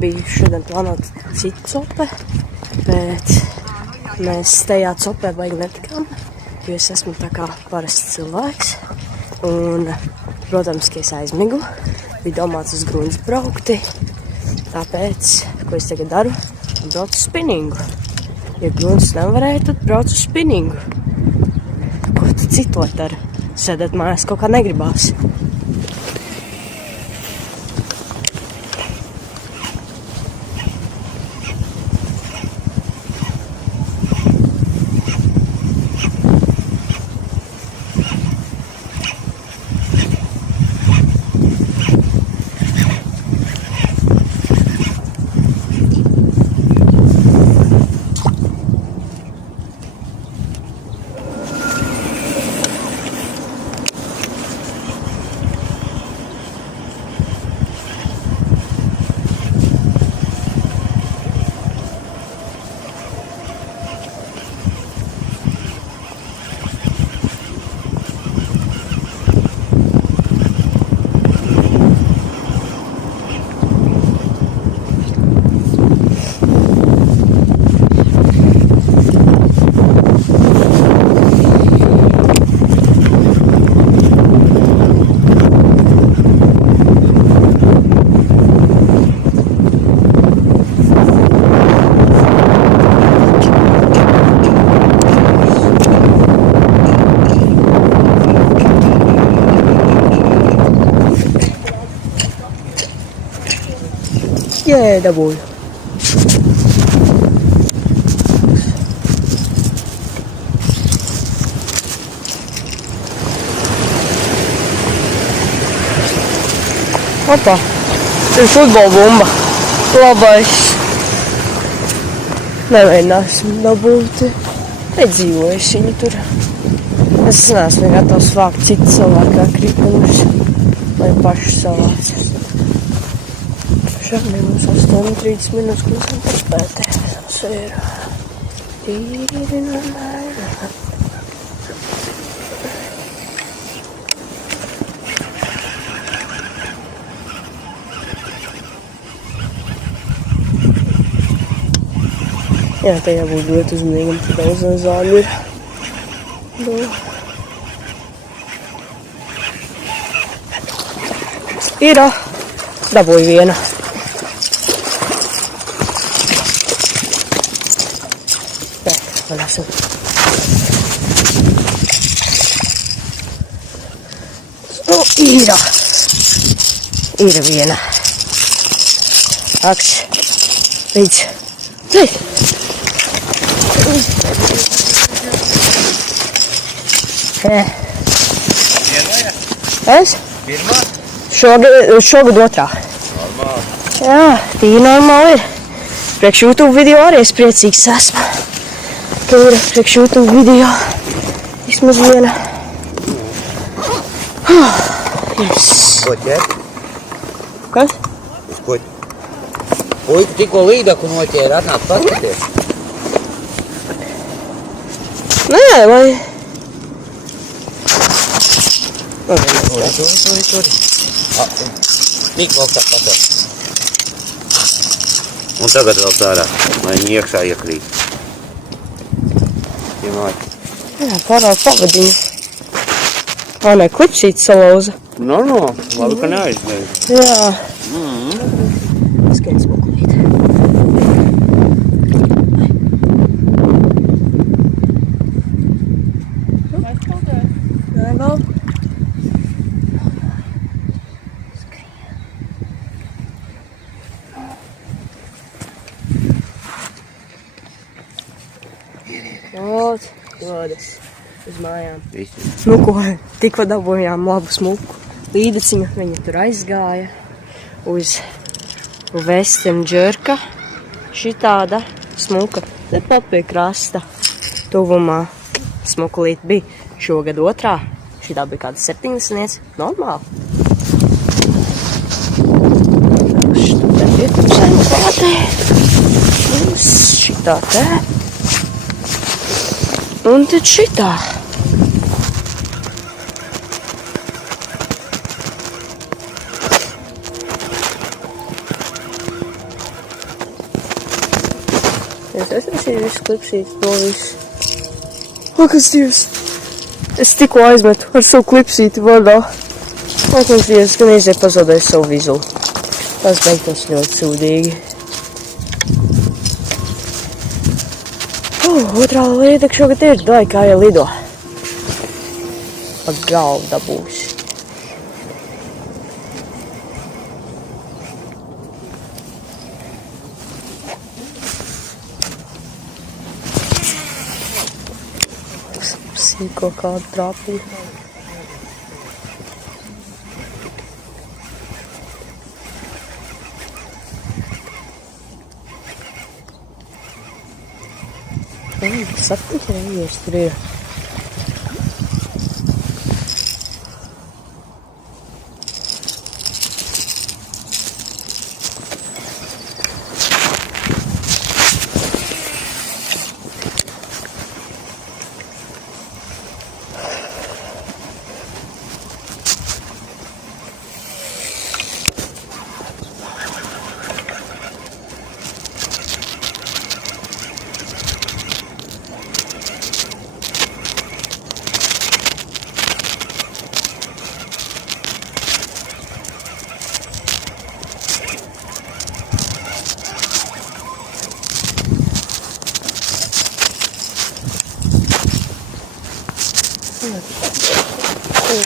bija šodien plānota cita cope, bet mēs tajā copē baigi netikām, jo es esmu tā kā parasts cilvēks. Un, protams, ka es aizmigu, bija domāts uz Gruņas braukti, tāpēc, ko es tagad daru, braucu uz spinningu. Ja Gruņas nevarēja, tad braucu uz spinningu. Ko tu citot dara? Sēdēt mājās kaut kā negribās. Jē, dabūju. Opa, tur ir futbola bumba. Labais. Nemēģināsim dabūt. Nedzīvojuši viņu tur. Es neesmu gatavs vākt citu cilvēku kā kripeļus, lai paši savāc. Šodien mums 8:30 minūtes, ka mēs esam paspētē. Tas ir tīri normāli. Jā, te jābūt ļoti uzmanīgam, ka daudz no zāļu ir. Ir, dabūju vienu. Palasam. Nu, ir viena. Aks, līdz. Es? Pirmā? Šogad otrā. Normāli. Jā, tīri normāli ir. Priekš YouTube video arī es priecīgs esmu. Ka ir priekš YouTube video vismaz viena. Yes. Ko ķer? Kas? Uz ko? Puika tikko līdaku noķēra, atnāk paskaties. Nē, vai? Turi. Tik augstāk pasaka. Un tagad vēl tārā, lai viņi iekšā iekrīt. Jā, pārāk pavadiņu. Vai ne, klipsīti salauza? Normāli, labi, ka neaizdevi. Jā. Skaidrs mokulīt. Nē, vēl. Ot, dodas uz mājām. Visi. Nu ko, tikko dabūjām labu smuku līdeciņu, viņa tur aizgāja uz Western Jerka. Šitāda smuka, tepat pie krasta tuvumā. Smukulīt bija šogad otrā, šitā bija kāda 70. Normāli. Šitā ir klātē. Šitā te. Un tad šitā. Es esmu visu klipsīt, to visu. Akas Dievs! Es tikko aizmetu ar savu klipsīti vaļā. Akas Dievs, gan iziet pazaudēju savu vizulu. Tas beigtos ļoti sūdīgi. Otrā lieta šogad ir, dai kā jau lido. Pa galvu dabūs. Sīko kādu trāpīju. Sapnis reizies tur ir.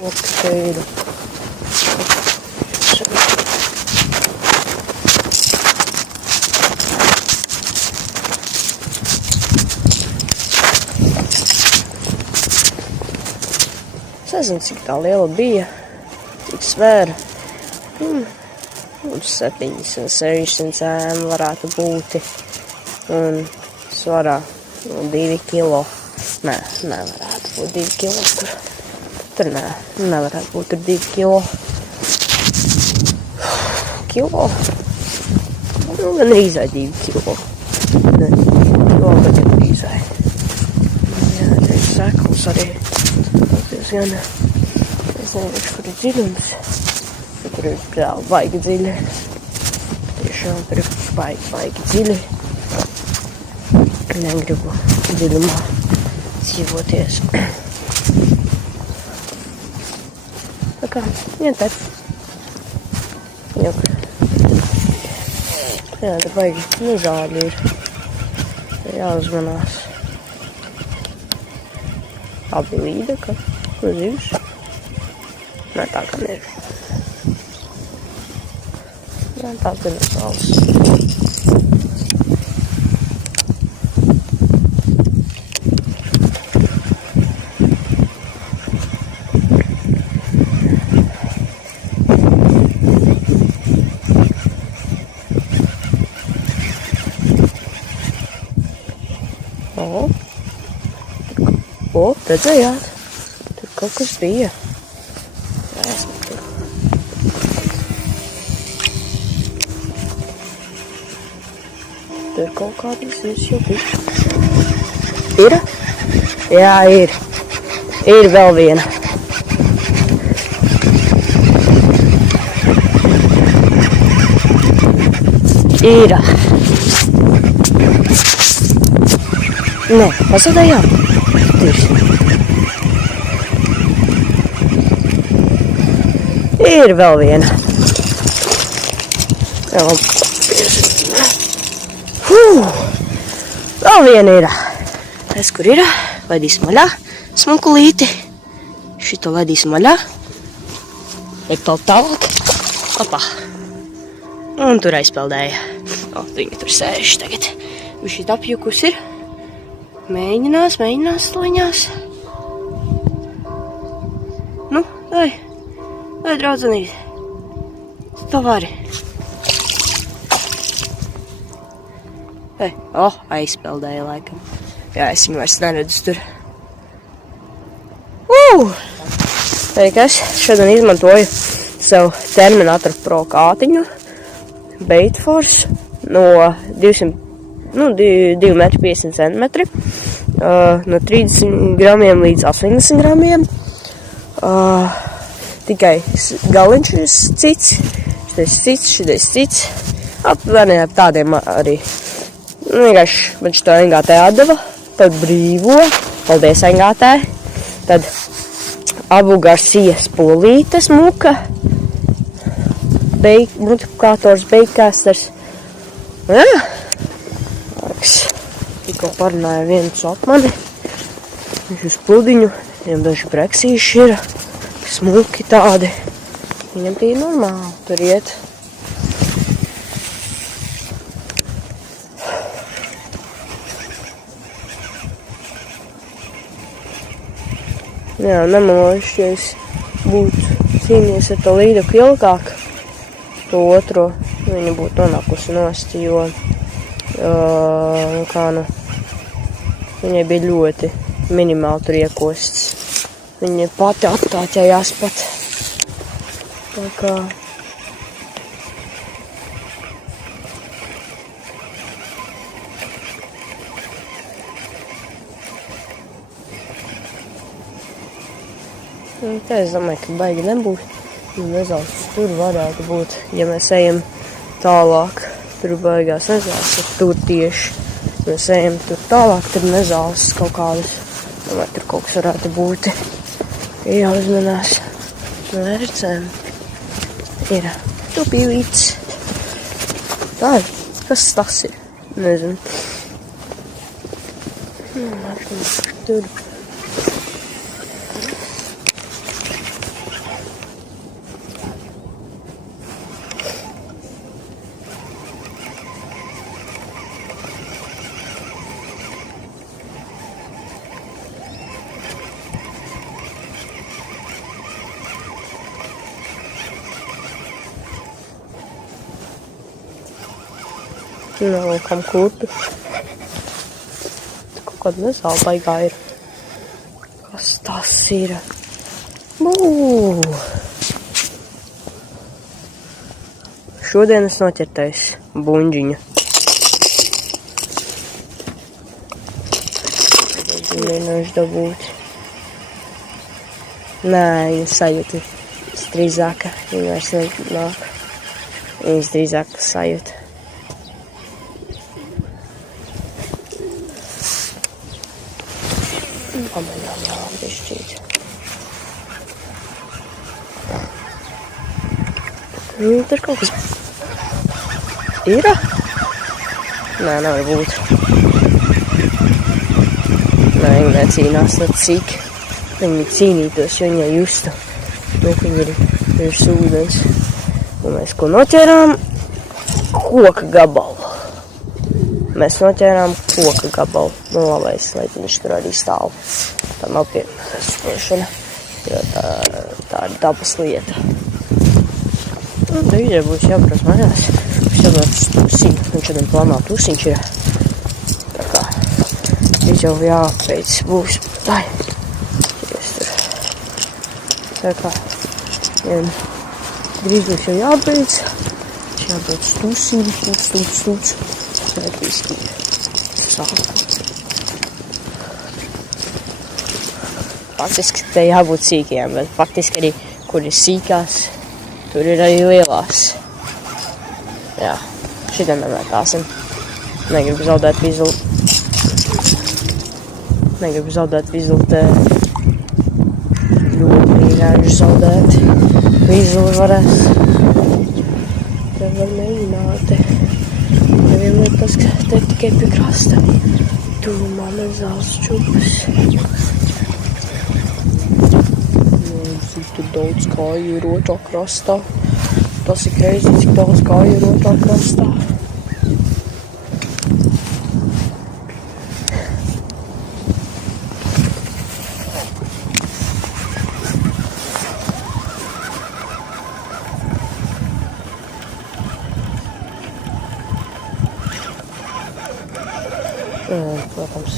Okay. Es nezinu, cik tā liela bija, cik svēra. 700-600 cēnu varētu būt. Un svarā 2 kilo. Nē, nevarētu būt 2 kilo. Tur nevarētu būt tur 2 kilo. Kilo? Nu, gan rīzai 2 kilo. Ne, kilo, bet gan rīzai. Jā, te ir sekls arī. Diezgan, es nezinu, kur ir dziļums. Tur ir baigi dziļi. Tiešām tur ir baigi dziļi. Negribu dziļumā dzīvoties. Tā kā, ietec. Jok. Jā, te baigi nezāļi ir. Jāuzmanās. Tā bija līda, ka zivs. Nē, tā kā ir. Nē, tā gan ir valsts. O, redzējāt? Tur kaut kas bija. Tur kaut kādas jau bija. Ir? Jā, ir. Ir vēl viena. Ir. Nē, pazaudējām. Ir vēl viena. Vēl viena ir. Es kur ir? Laidīsim vaļā. Smukulīti. Šito laidīsim vaļā. Liek palt tālāk. Opā. Un tur aizpeldēja. O, viņa tur sēž tagad. Viņš šit apjukus ir. Mēģinās sliņās. Nu, vai draudzenīt. Tu vari. Aizpeldēja laikam. Jā, es viņu vairs neredzu tur. Es šodien izmantoju savu Terminator Pro kātiņu. Baitforce no 2,50 centimetri. No 30 gramiem līdz 80 gramiem. Tikai galiņš ir cits. Šitais cits. Apmēram tādiem arī. vienkārši man šito engātē atdeva, tad brīvo, paldies engātē, tad Abu Garcia spolītes muka, multiplikators, beigkasters. Jā, tikko parunāja viens ap mani, viņš uz pludiņu, viņam daži breksīši ir, smuki tādi, viņam tie normāli tur iet. Jā, nemanāšu, ja es būtu cīnījies ar to līdaku ilgāk, to otro, viņa būtu nonākusi nost, jo viņai bija ļoti minimāli tur iekosts. Viņa pati attāķējās pat. Tā kā tā es domāju, ka baigi nebūs. Nezāles tur varētu būt, ja mēs ejam tālāk. Tur baigās nezāles, tur tieši. Mēs ejam tur tālāk, tur nezāles kaut kādas. Domāju, tur kaut kas varētu būt. Jāuzmanās no ērcēm. Ir tupīvīts. Tā ir. Kas tas ir? Nezinu. Tur. Nevelkam kurpi. Kaut kāda nezāle baigā ir. Kas tas ir? Šodien es noķertais buņģiņu. Mēģināšu dabūt. Nē, viņa sajūta drīzāka. Viņa vairs nenāk. Viņas drīzāk sajūta. Pamēģinām bišķīt. Tur kaut kas ir? Nē, nevar būt. Nē, viņa necīnās tad cik. Viņa cīnītos, jo viņa justu. Nu, ka viņa ir virs ūdens. Un mēs ko noķērām? Koka gabalu. Mēs noķērām koka gabalu. Nu, labais, lai viņš tur arī stāv. Tā nav piespošana, jo tā ir dabas lieta. Nu, drīzē būs jābrauc mājās. Viņš jābrauc uz tusiņu. Viņš šodien plānā tusiņš ir. Tā kā drīz jau jāpēc būs. Tā kā drīz būs jau jābeidz. Viņš jābrauc uz tusiņu. Sētīski sāku. Faktiski te jābūt sīkajām, bet faktiski arī, kur ir sīkās, tur ir arī lielās. Jā, šitiem nemetāsim. Negribu zaudēt vizuli te. Ļoti vienkārši zaudēt. Vizuli varēs. Te var mēģināt. Nevien lieta tas, ka te tikai pie krasta. Tuvumā nezāles čupas. Cik tur daudz kāju ir otrā krastā. Tas ir crazy, cik daudz kāju ir otrā krastā. Protams.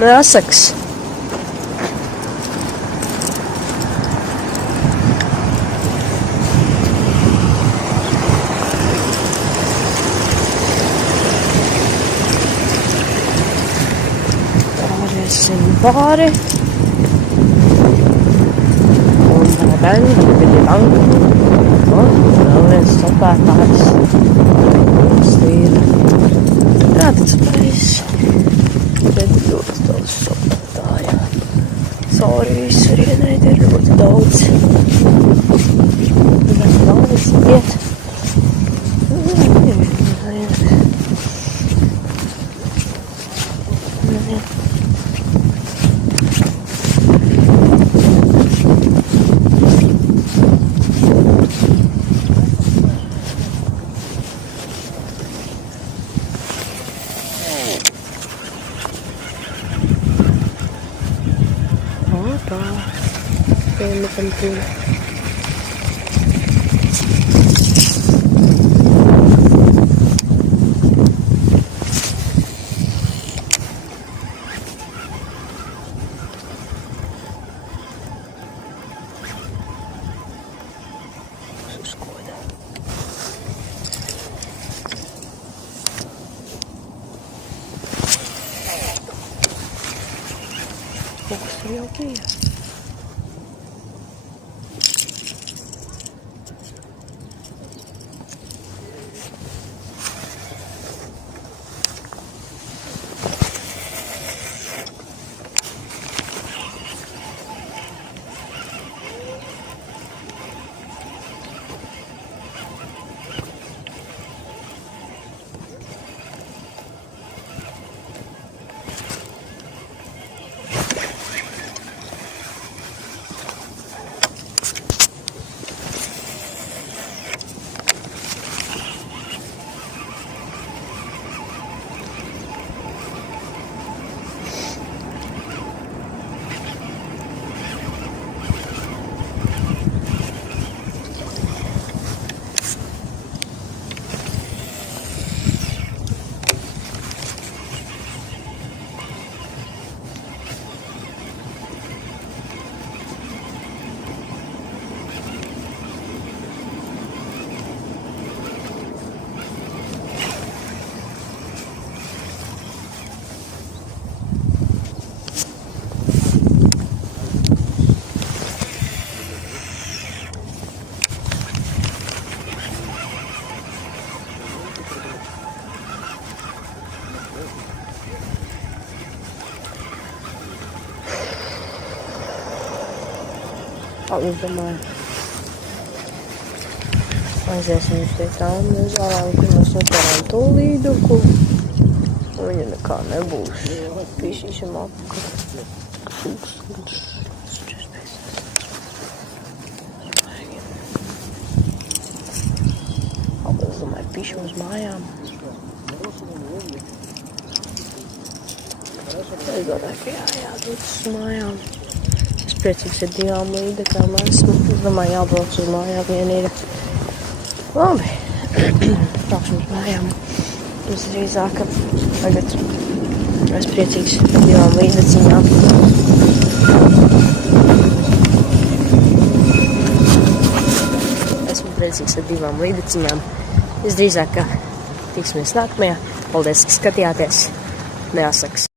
Neasaks. Pāriesim pāri. Un vēl viens sopētājs. Stīra. Rātspējs. Redz ļoti daudz sopētāju. Cauri visurienai te ir ļoti daudz. Vēl viens iet. Piemetam pūli. Uzkoda. Fokus tur jau bija. Es domāju, aiziesim pie tām nezālēm, kur mēs atverām to līduku. Viņa nekā nebūs. Pīšīsim apakaļ. Es domāju, pīšam uz mājām. Es domāju, ka jādod uz mājām. Priecīgs ar divām līdekām esmu. Es domāju, jābrauc uz mājām vienīgi. Labi. Brauksim uz mājām. Visdrīzāk, ka tagad es priecīgs ar divām līdeciņām. Esmu priecīgs ar divām līdeciņām. Visdrīzāk, ka tiksimies nākamajā. Paldies, ka skatījāties. Neasaks.